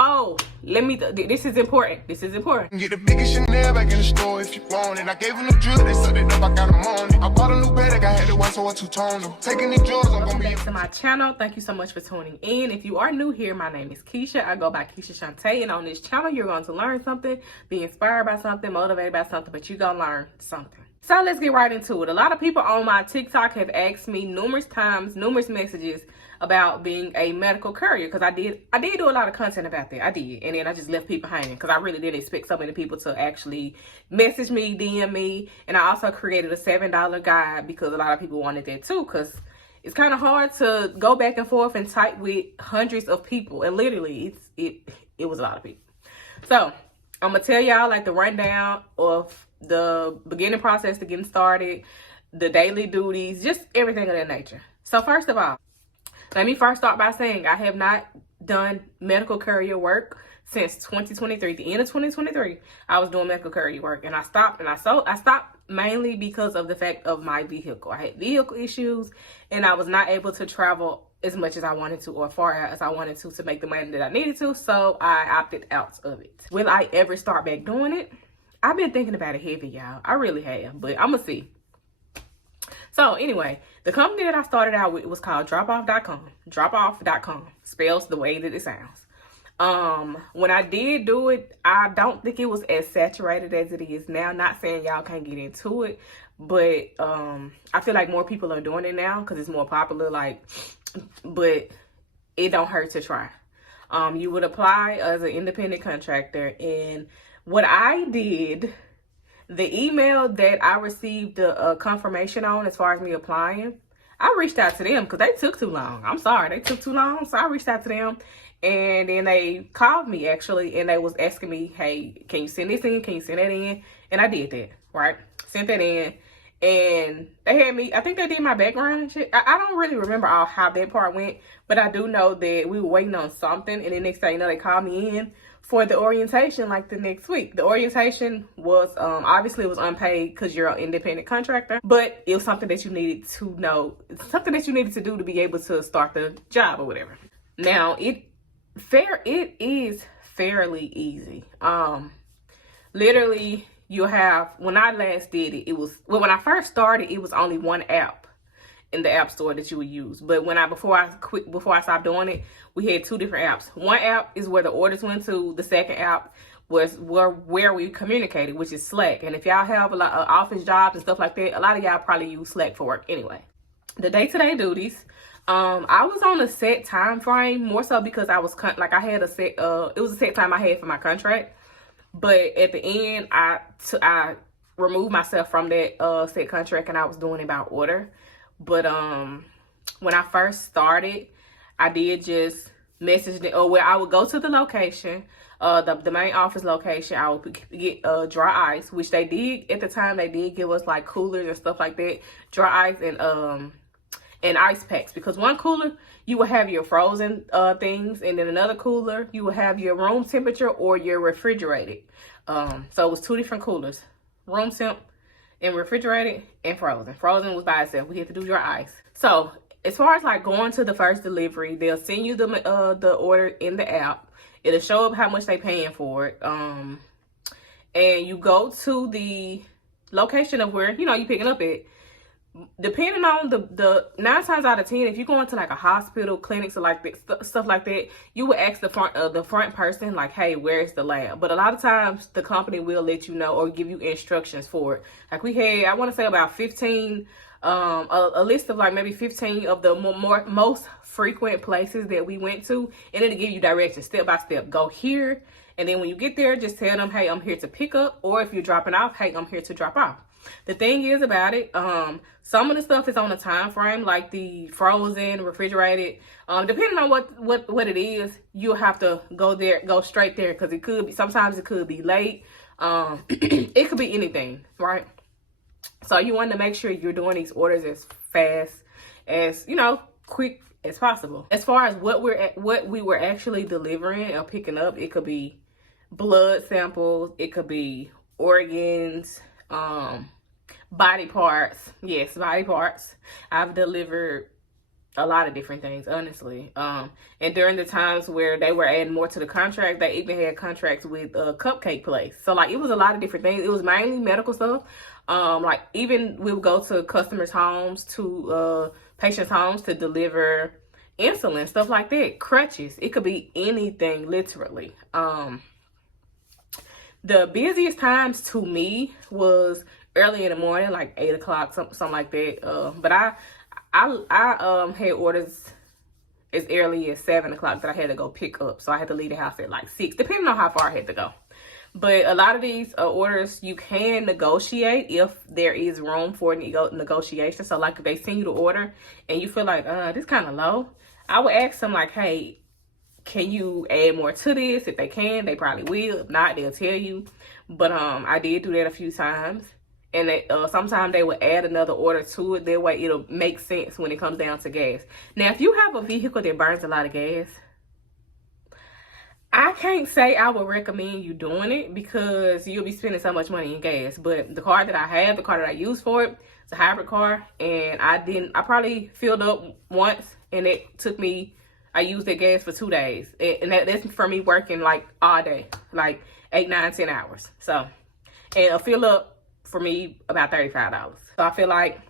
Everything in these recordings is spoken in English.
Oh, this is important. This is important. Get the biggest Chanel back in the store if you want it. I gave them the drip, they set it up, I got them on it. I bought a new bed, I had it once, so I two-toned them. Taking the drugs, I'm gonna be back to my channel. Thank you so much for tuning in. If you are new here, my name is Keisha. I go by Keisha Shantae, and on this channel, you're going to learn something, be inspired by something, motivated by something, but you're gonna learn something. So let's get right into it. A lot of people on my TikTok have asked me numerous times, numerous messages about being a medical courier, because I did do a lot of content about that. I did, and then I just left people hanging because I really didn't expect so many people to actually message me, DM me. And I also created a $7 guide because a lot of people wanted that too, because it's kind of hard to go back and forth and type with hundreds of people, and literally it was a lot of people. So I'm gonna tell y'all like the rundown of the beginning process to getting started, the daily duties, just everything of that nature. So first of all, let me first start by saying I have not done medical courier work since 2023. The end of 2023, I was doing medical courier work, and I stopped. And I stopped mainly because of the fact of my vehicle. I had vehicle issues, and I was not able to travel as much as I wanted to, or far as I wanted to make the money that I needed to. So I opted out of it. Will I ever start back doing it? I've been thinking about it heavy, y'all. I really have, but I'm gonna see. So anyway, the company that I started out with was called dropoff.com. Dropoff.com spells the way that it sounds. When I did do it, I don't think it was as saturated as it is now. Not saying y'all can't get into it, but I feel like more people are doing it now because it's more popular. But it don't hurt to try. You would apply as an independent contractor, and what I did, the email that I received a confirmation on as far as me applying, I reached out to them because they took too long. I'm sorry, they took too long. So I reached out to them, and then they called me actually, and they was asking me, hey, can you send this in? Can you send that in? And I did that, right? Sent that in, and they had me, I think they did my background and shit. I don't really remember how that part went, but I do know that we were waiting on something, and the next thing you know, they called me in for the orientation like the next week. The orientation was obviously it was unpaid because you're an independent contractor, but it was something that you needed to know, something that you needed to do to be able to start the job or whatever. Now it is fairly easy. Literally you have, when I last did it, when I first started, it was only one app in the app store that you would use. But before I stopped doing it, we had two different apps. One app is where the orders went to. The second app was where we communicated, which is Slack. And if y'all have a lot of office jobs and stuff like that, a lot of y'all probably use Slack for work anyway. The day-to-day duties, I was on a set time frame, more so because I was I had a set, it was a set time I had for my contract. But at the end, I removed myself from that set contract, and I was doing it by order. But when I first started, I did just message them, or where I would go to the location, the main office location. I would get dry ice, which they did at the time. They did give us like coolers and stuff like that, dry ice and ice packs. Because one cooler you will have your frozen things, and then another cooler you will have your room temperature or your refrigerated. So it was two different coolers, room temp and refrigerated and frozen. Frozen was by itself. We had to do your ice. So as far as like going to the first delivery, they'll send you the order in the app. It'll show up how much they paying for it. And you go to the location of where, you picking up at. Depending on the 9 times out of 10, if you go into like a hospital, clinics, or like that, stuff like that, you would ask the front person like, hey, where's the lab? But a lot of times the company will let you know or give you instructions for it. Like we had, I want to say about 15, a list of like maybe 15 of the most frequent places that we went to, and it'll give you directions step by step. Go here, and then when you get there, just tell them, hey, I'm here to pick up, or if you're dropping off, hey, I'm here to drop off. The thing is about it, some of the stuff is on a time frame, like the frozen, refrigerated. Depending on what it is, you'll have to go straight there, because sometimes it could be late. It could be anything, right? So you want to make sure you're doing these orders as fast as, quick as possible. As far as what we were actually delivering or picking up, it could be blood samples, it could be organs, body parts. Yes, body parts. I've delivered a lot of different things, honestly. And during the times where they were adding more to the contract, they even had contracts with a cupcake place. So like, it was a lot of different things. It was mainly medical stuff. Like, even we would go to customers' homes, to patients' homes, to deliver insulin, stuff like that, crutches. It could be anything, literally. The busiest times to me was early in the morning, like 8 o'clock, something like that. But I had orders as early as 7 o'clock that I had to go pick up. So I had to leave the house at like 6, depending on how far I had to go. But a lot of these orders, you can negotiate if there is room for negotiation. So like, if they send you the order and you feel like, this kind of low, I would ask them like, hey, can you add more to this? If they can, they probably will. If not, they'll tell you. But I did do that a few times. And sometimes they would add another order to it. That way it'll make sense when it comes down to gas. Now, if you have a vehicle that burns a lot of gas, I can't say I would recommend you doing it, because you'll be spending so much money in gas. But the car that I have, the car that I use for it, it's a hybrid car. And I probably filled up once, and it took me, I used that gas for 2 days. And that's for me working like all day, like 8, 9, 10 hours. So, and a fill up for me about $35. So I feel like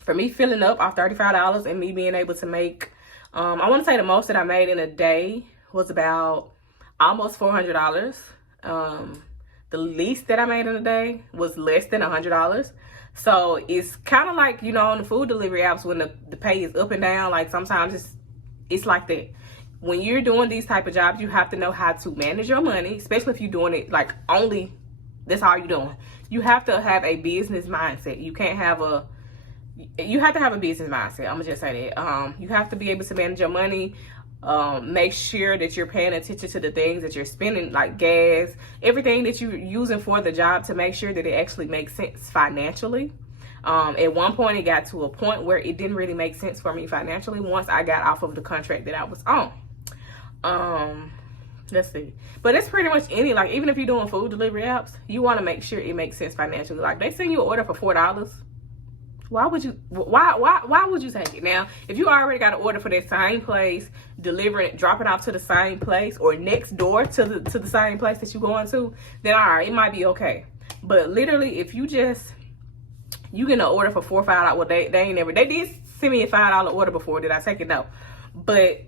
for me filling up off $35 and me being able to make, I want to say the most that I made in a day was about almost $400. The least that I made in a day was less than $100. So it's kind of like, you know, on the food delivery apps, when the pay is up and down, like sometimes it's like that. When you're doing these type of jobs, you have to know how to manage your money, especially if you're doing it like only, that's all you're doing. You have to have a business mindset. You have to have a business mindset. I'm gonna just say that. You have to be able to manage your money. Make sure that you're paying attention to the things that you're spending, like gas, everything that you're using for the job, to make sure that it actually makes sense financially. At one point, it got to a point where it didn't really make sense for me financially once I got off of the contract that I was on. Let's see. But it's pretty much any, like, even if you're doing food delivery apps, you want to make sure it makes sense financially. Like, they send you an order for $4. Why would you take it? Now, if you already got an order for that same place, delivering it, dropping off to the same place, or next door to the same place that you're going to, then all right, it might be okay. But literally, if you get an order for $4 or $5, well, they ain't never, they did send me a $5 order before. Did I take it? No. But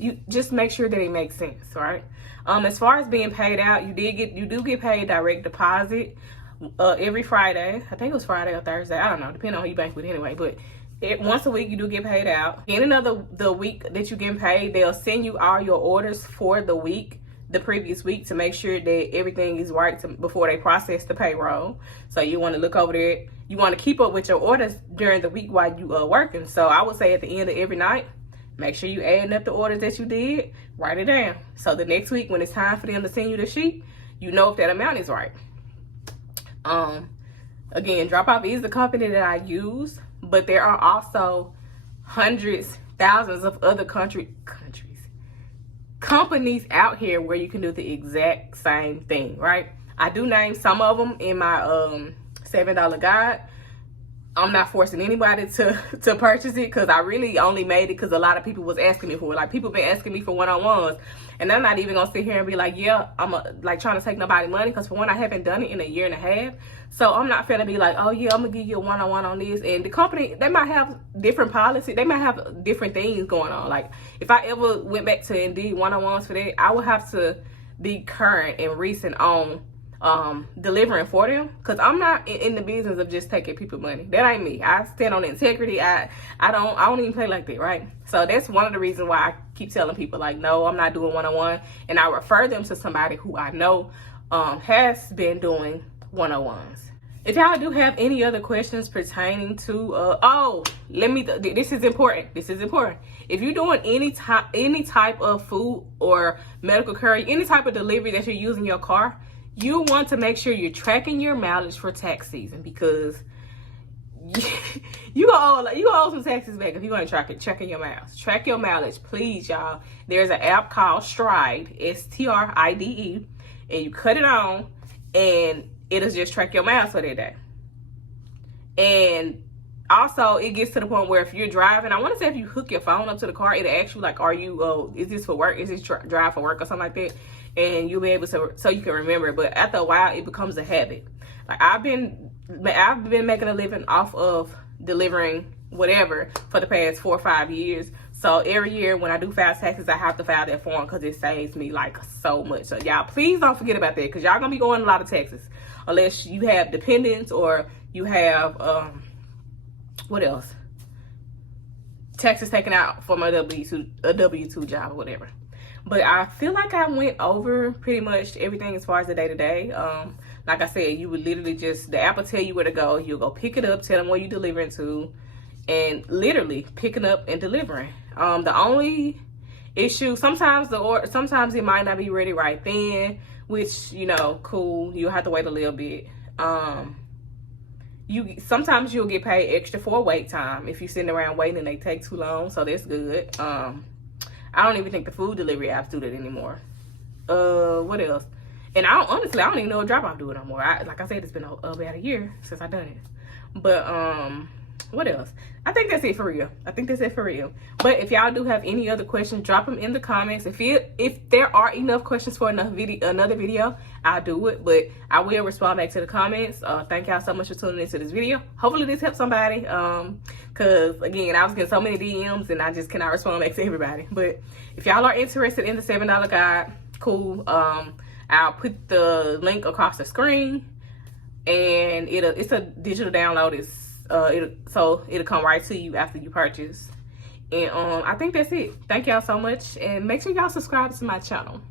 you just make sure that it makes sense, right? As far as being paid out, you do get paid direct deposit every Friday. I think it was Friday or Thursday. I don't know, depending on who you bank with anyway. But once a week, you do get paid out. In the week that you get paid, they'll send you all your orders for the previous week, to make sure that everything is right before they process the payroll. So you want to look over there. You want to keep up with your orders during the week while you are working. So I would say at the end of every night, make sure you adding up the orders that you did, write it down. So the next week, when it's time for them to send you the sheet, you know if that amount is right. Again, Drop Off is the company that I use, but there are also hundreds, thousands of other companies out here where you can do the exact same thing, right? I do name some of them in my $7 guide. I'm not forcing anybody to purchase it, because I really only made it because a lot of people was asking me for it. Like, people been asking me for one-on-ones, and I'm not even gonna sit here and be like, yeah, I'm like trying to take nobody's money, because for one, I haven't done it in a year and a half. So I'm not finna be like, oh yeah, I'm gonna give you a one-on-one on this. And the company, they might have different policy, they might have different things going on. Like, if I ever went back to Indeed one-on-ones for that, I would have to be current and recent on delivering for them, because I'm not in the business of just taking people money. That ain't me. I stand on integrity. I don't even play like that, right? So that's one of the reasons why I keep telling people, like, no, I'm not doing one-on-one, and I refer them to somebody who I know has been doing one-on-ones. If y'all do have any other questions pertaining to this is important. If you're doing any type of food or medical courier, any type of delivery that you're using your car, you want to make sure you're tracking your mileage for tax season, because you gonna owe some taxes back if you're gonna tracking your miles. Track your mileage, please, y'all. There's an app called Stride, STRIDE, and you cut it on, and it'll just track your miles for that day. And Also, it gets to the point where if you're driving, I want to say if you hook your phone up to the car, it'll ask you like, are you, is this for work? Is this drive for work or something like that? And you'll be able to, so you can remember. But after a while, it becomes a habit. Like I've been making a living off of delivering whatever for the past 4 or 5 years. So every year when I do file taxes, I have to file that form because it saves me like so much. So y'all, please don't forget about that, because y'all gonna be going a lot of taxes unless you have dependents or you have what else? Taxes taken out from a W-2 job or whatever. But I feel like I went over pretty much everything as far as the day-to-day. Like I said, you would literally just, the app will tell you where to go. You'll go pick it up, tell them where you're delivering to, and literally picking up and delivering. The only issue, sometimes it might not be ready right then, which, you know, cool. You'll have to wait a little bit. Sometimes you'll get paid extra for wait time if you're sitting around waiting and they take too long, so that's good. I don't even think the food delivery apps do that anymore. What else? And honestly, I don't even know what drop-off do it no more. Like I said, it's been about a year since I've done it. But what else? I think that's it for real. But if y'all do have any other questions, drop them in the comments. If there are enough questions for another video, I'll do it. But I will respond back to the comments. Thank y'all so much for tuning into this video. Hopefully this helps somebody. Because again, I was getting so many DMs and I just cannot respond back to everybody. But if y'all are interested in the $7 guide, cool. I'll put the link across the screen, and it's a digital download. It'll come right to you after you purchase. And I think that's it. Thank y'all so much, and make sure y'all subscribe to my channel.